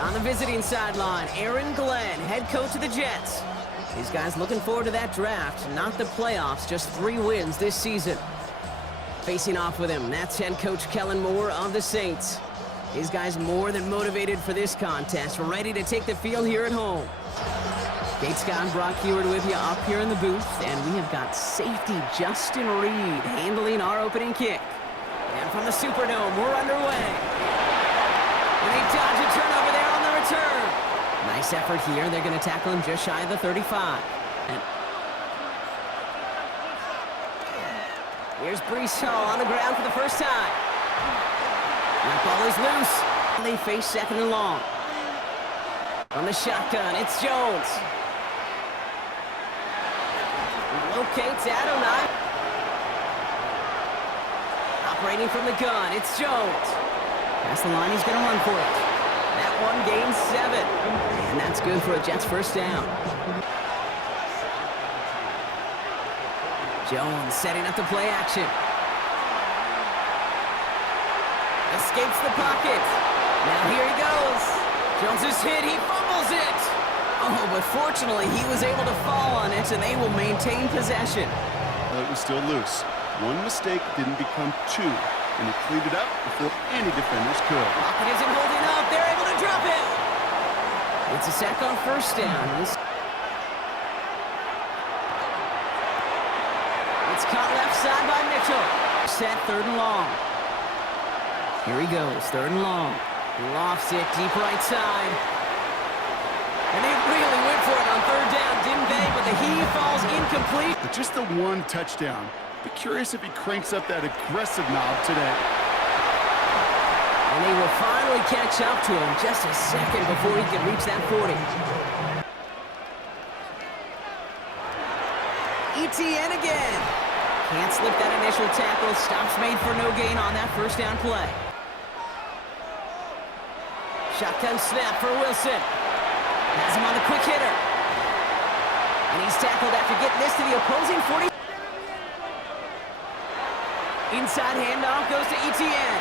On the visiting sideline, Aaron Glenn, head coach of the Jets. These guys looking forward to that draft, not the playoffs, just 3 wins this season. Facing off with him, that's head coach Kellen Moore of the Saints. These guys more than motivated for this contest, ready to take the field here at home. Kate Scott and Brock Heward with you up here in the booth, and we have got safety Justin Reed handling our opening kick. And from the Superdome, we're underway. And they dodge a turnover there on the return. Nice effort here. They're going to tackle him just shy of the 35. And here's Breece Hall on the ground for the first time. That ball is loose. They face 2nd and long. From the shotgun, it's Jones. Locates Adonai. Operating from the gun, it's Jones. Past the line, he's going to run for it. That one gains 7. And that's good for a Jets first down. Jones setting up the play action. Escapes the pocket. Now here he goes. Jones is hit, he fumbles it. Oh, but fortunately he was able to fall on it, and they will maintain possession. Well, it was still loose. One mistake didn't become 2, and he cleaned it up before any defenders could. Pocket isn't holding up. They're able to drop it. It's a sack on first down. It's caught left side by Mitchell. Set 3rd and long. Here he goes, 3rd and long. Lofts it deep right side. And they really went for it on 3rd down, didn't they? But the heave falls incomplete. But just the 1 touchdown. Be curious if he cranks up that aggressive knob today. And they will finally catch up to him just a second before he can reach that 40. ETN again. Can't slip that initial tackle. Stops made for no gain on that first down play. Shotgun snap for Wilson. Has him on the quick hitter. And he's tackled after getting this to the opposing 40. Inside handoff goes to ETN.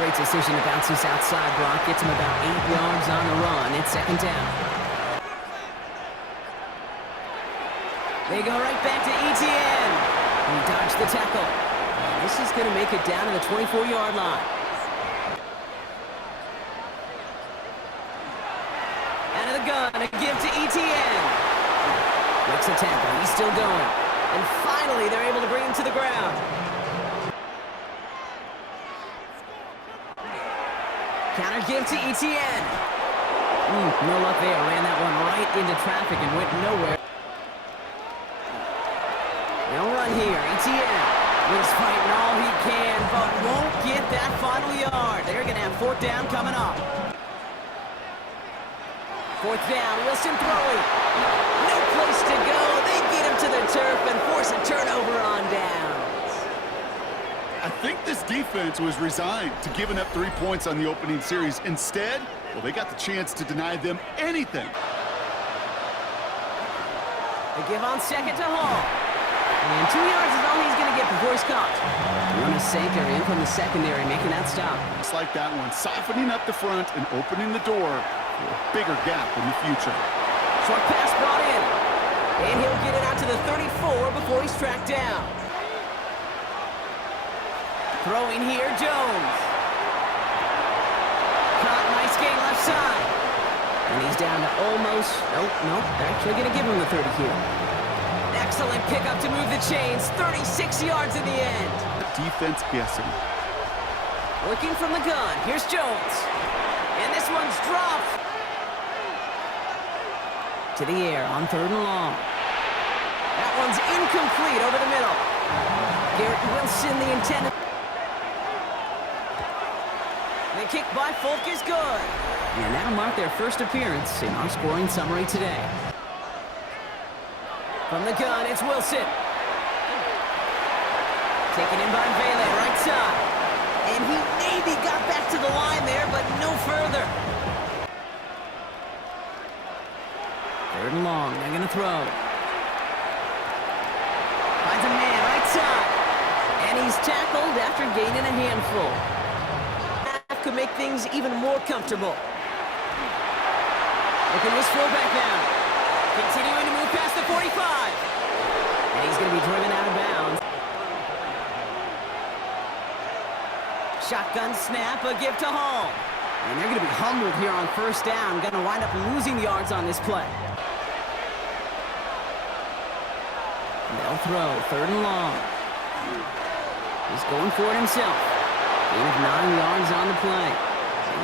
Great decision to bounce this outside. Brock gets him about 8 yards on the run. It's 2nd down. They go right back to ETN. He dodged the tackle. And this is going to make it down to the 24-yard line. Out of the gun, a give to ETN. Breaks the tackle. He's still going. And finally, they're able to bring him to the ground. Counter give to ETN. No luck there. Ran that one right into traffic and went nowhere. They'll run here. ETN was fighting all he can, but won't get that final yard. They're going to have 4th down coming up. 4th down. Wilson throwing. No place to go. They get him to the turf and force a turnover on downs. I think this defense was resigned to giving up 3 points on the opening series. Instead, well, they got the chance to deny them anything. They give on 2nd to Hall. And 2 yards is all he's going to get before he's caught. One is Sanker in from the secondary, making that stop. Just like that one, softening up the front and opening the door for a bigger gap in the future. Short pass brought in. And he'll get it out to the 34 before he's tracked down. Throwing here, Jones. Caught, nice gain left side. And he's down to almost, nope, they're actually going to give him the 30 here. Excellent pickup to move the chains, 36 yards in the end. Defense guessing. Working from the gun, here's Jones. And this one's dropped. To the air on 3rd and long. That one's incomplete over the middle. Garrett Wilson, the intended. The kick by Folk is good. And that'll mark their first appearance in our scoring summary today. From the gun, it's Wilson. Taken in by Vele, right side. And he maybe got back to the line there, but no further. 3rd and long, they're going to throw. Finds a man, right side. And he's tackled after gaining a handful. half could make things even more comfortable. Looking this fullback now. Continuing to move past the 45. And he's going to be driven out of bounds. Shotgun snap, a give to Hall. And they're going to be humbled here on first down. Going to wind up losing yards on this play. They'll throw, 3rd and long. He's going for it himself. Gain of 9 yards on the play.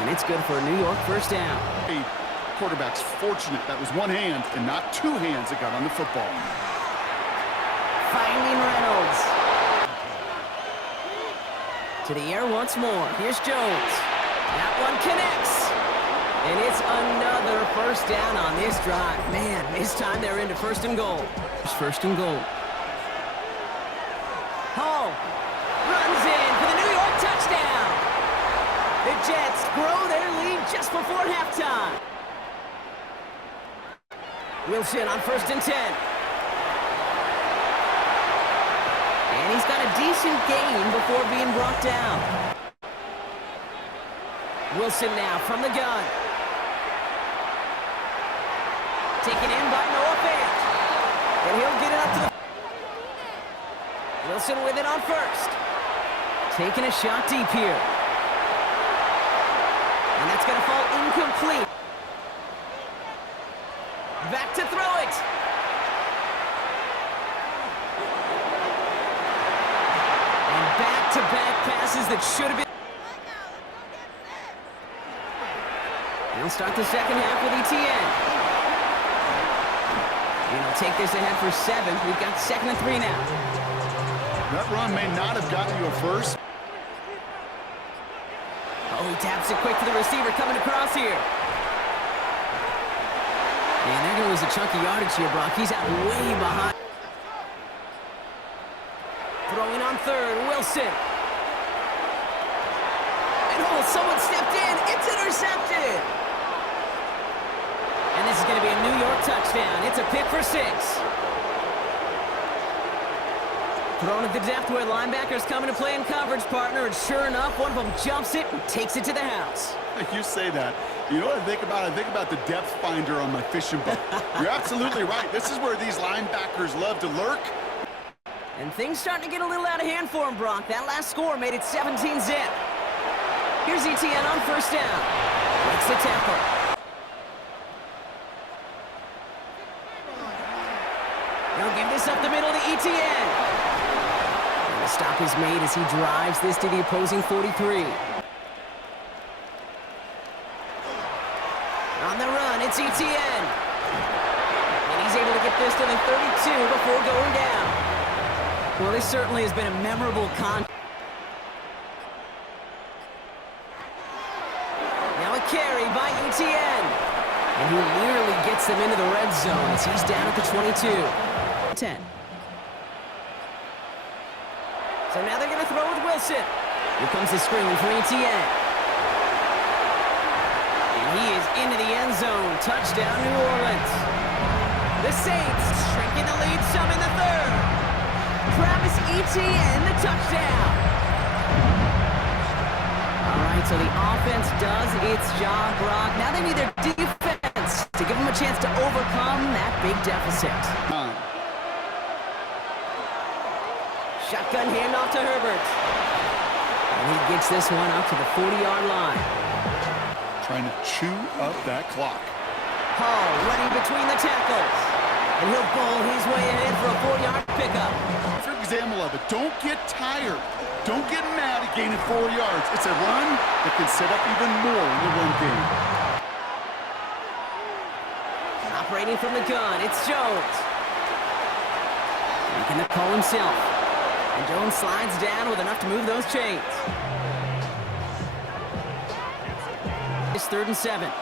And it's good for a New York first down. Hey, quarterback's fortunate that was one hand and not 2 hands that got on the football. Finding Reynolds. To the air once more. Here's Jones. That one connects. And it's another first down on this drive. Man, this time they're into 1st and goal. It's 1st and goal. Hall runs in for the New York touchdown. The Jets grow their lead just before halftime. Wilson on 1st and 10. And he's got a decent gain before being brought down. Wilson now from the gun. Taken in by Noah Fant. And he'll get it up to the... Wilson with it on 1st. Taking a shot deep here. And that's going to fall incomplete. Back to throw it. And back-to-back passes that should have been... We'll start the second half with ETN. And he'll take this ahead for 7. We've got 2nd and 3 now. That run may not have gotten you a first. Oh, he taps it quick to the receiver coming across here. And they're going to lose a chunk of yardage here, Brock. He's out way behind. Throwing on 3rd, Wilson. And oh, someone stepped in. It's intercepted. And this is going to be a New York touchdown. It's a pick for 6. Thrown at the depth where linebackers coming to play in coverage, partner. And sure enough, one of them jumps it and takes it to the house. You say that. You know what I think about? I think about the depth finder on my fishing boat. You're absolutely right. This is where these linebackers love to lurk. And things starting to get a little out of hand for him, Brock. That last score made it 17-zip. Here's ETN on 1st down. Breaks the tackle. They'll give this up the middle to ETN. And the stop is made as he drives this to the opposing 43. On the run, it's ETN. And he's able to get this to the 32 before going down. Well, this certainly has been a memorable contest. Now a carry by ETN. And he nearly gets them into the red zone as he's down at the 22. 10. So now they're going to throw with Wilson. Here comes the screen for ETN. He is into the end zone. Touchdown, New Orleans. The Saints shrinking the lead some in the 3rd. Travis Etienne, the touchdown. All right, so the offense does its job, Brock. Now they need their defense to give them a chance to overcome that big deficit. Shotgun handoff to Herbert. And he gets this one up to the 40-yard line. Trying to chew up that clock. Hall running between the tackles. And he'll bowl his way ahead for a 4-yard pickup. For example of it, don't get tired. Don't get mad at gaining 4 yards. It's a run that can set up even more in the run game. Operating from the gun, it's Jones. Making the call himself. And Jones slides down with enough to move those chains. It's 3rd and 7. They'll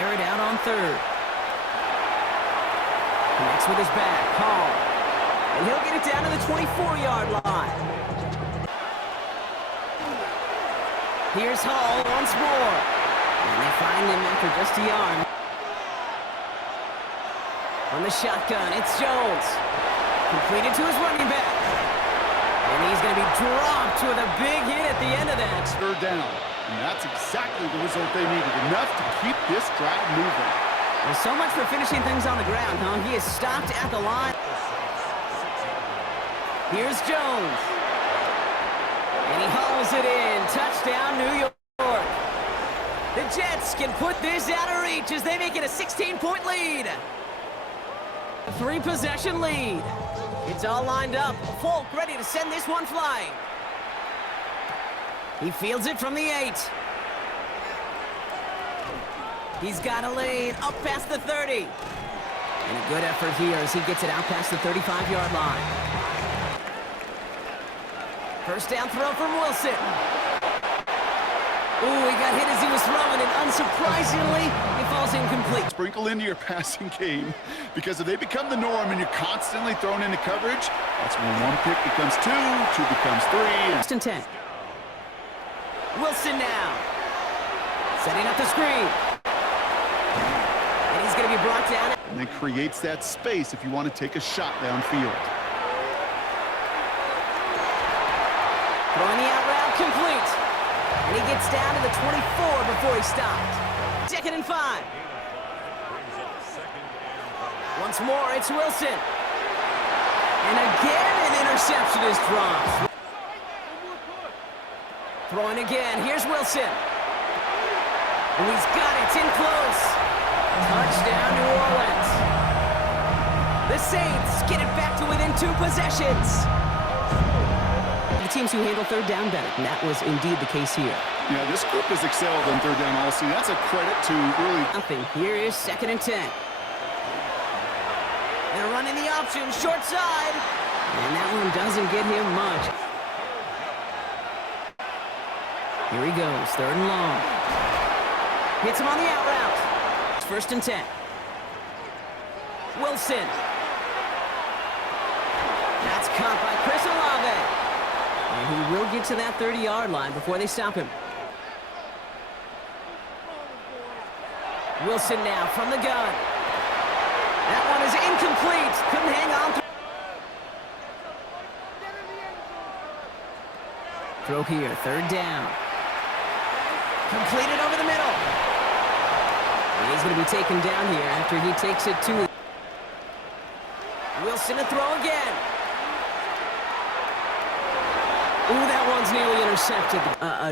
air it out on 3rd. Connects with his back, Hall. And he'll get it down to the 24-yard line. Here's Hall once more. And they find him after just a yard. On the shotgun, it's Jones. Completed to his running back. And he's going to be dropped with a big hit at the end of that. Third down. And that's exactly the result they needed. Enough to keep this drive moving. There's so much for finishing things on the ground, huh? He is stopped at the line. Here's Jones. And he hauls it in. Touchdown, New York. The Jets can put this out of reach as they make it a 16-point lead. A 3-possession lead. It's all lined up. Folk ready to send this one flying. He fields it from the 8. He's got a lane up past the 30. And a good effort here as he gets it out past the 35-yard line. First down throw from Wilson. Ooh, he got hit as he was throwing, and unsurprisingly, he falls incomplete. Sprinkle into your passing game, because if they become the norm and you're constantly thrown into coverage, that's when 1 pick becomes 2, 2 becomes 3. First and 10. Wilson now. Setting up the screen. And he's going to be brought down. And it creates that space if you want to take a shot downfield. Throwing the out route complete. And he gets down to the 24 before he stopped. 2nd and 5. Once more, it's Wilson. And again, an interception is dropped. Throwing again. Here's Wilson. And he's got it in close. Touchdown, New Orleans. The Saints get it back to within 2 possessions. The teams who handle third down better, and that was indeed the case here. Yeah, this group has excelled on third down all season. That's a credit to really... Nothing. Here is 2nd and 10. They're running the option, short side. And that one doesn't get him much. Here he goes, 3rd and long. Hits him on the out route. It's 1st and 10. Wilson. That's caught by Chris Olave. And he will get to that 30-yard line before they stop him. Wilson now from the gun. That one is incomplete. Couldn't hang on. Throw here, 3rd down. Completed over the middle. And he's going to be taken down here after he takes it to... Wilson to throw again. Ooh, that one's nearly intercepted.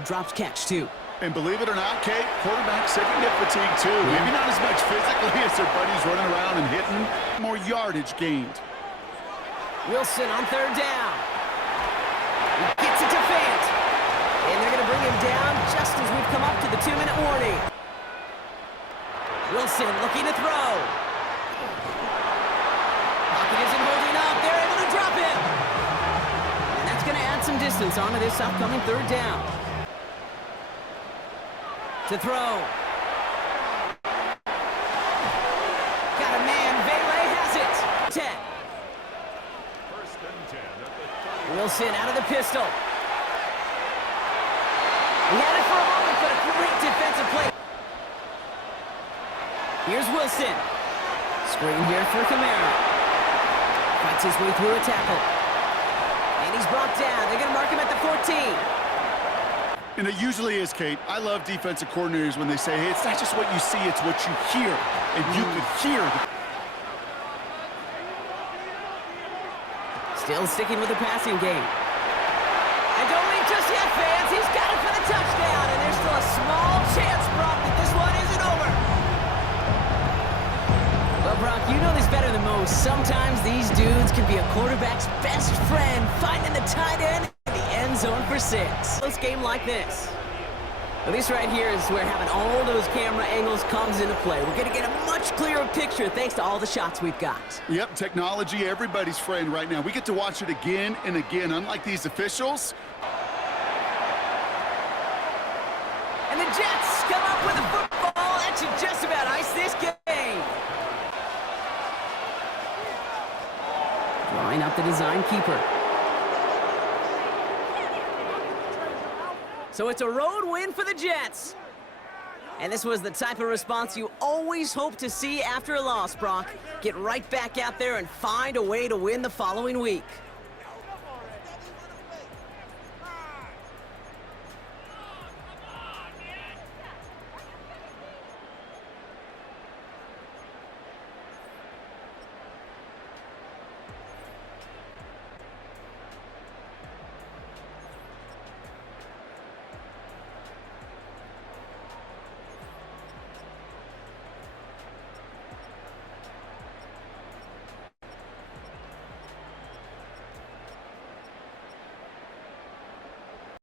Dropped catch, too. And believe it or not, Kate, quarterbacks they can get fatigued, too. Yeah. Maybe not as much physically as their buddies running around and hitting. More yardage gained. Wilson on 3rd down. He gets it to Fant. And they're going to bring him down just as we've come up to the 2-minute warning. Wilson looking to throw. Pocket isn't holding up. They're able to drop him. And that's going to add some distance onto this upcoming 3rd down. To throw. Got a man. Vele has it. 10. Wilson out of the pistol. He had it for a moment, but a great defensive play. Here's Wilson. Screen here for Kamara. Fights his way through a tackle. And he's brought down. They're going to mark him at the 14. And it usually is, Kate. I love defensive coordinators when they say, hey, it's not just what you see, it's what you hear. And you could hear. Still sticking with the passing game. And don't leave just yet, fans. He's got it for the touchdown. And there's still a small chance, Brock, that this one isn't over. Well, Brock, you know this better than most. Sometimes these dudes can be a quarterback's best friend, finding the tight end in the end zone for 6. Close game like this. At least right here is where having all those camera angles comes into play. We're going to get a much clearer picture thanks to all the shots we've got. Yep, technology, everybody's friend right now. We get to watch it again and again, unlike these officials. And the Jets come up with a football that should just about ice this game. Drawing up the design keeper. So it's a road win for the Jets. And this was the type of response you always hope to see after a loss, Brock. Get right back out there and find a way to win the following week.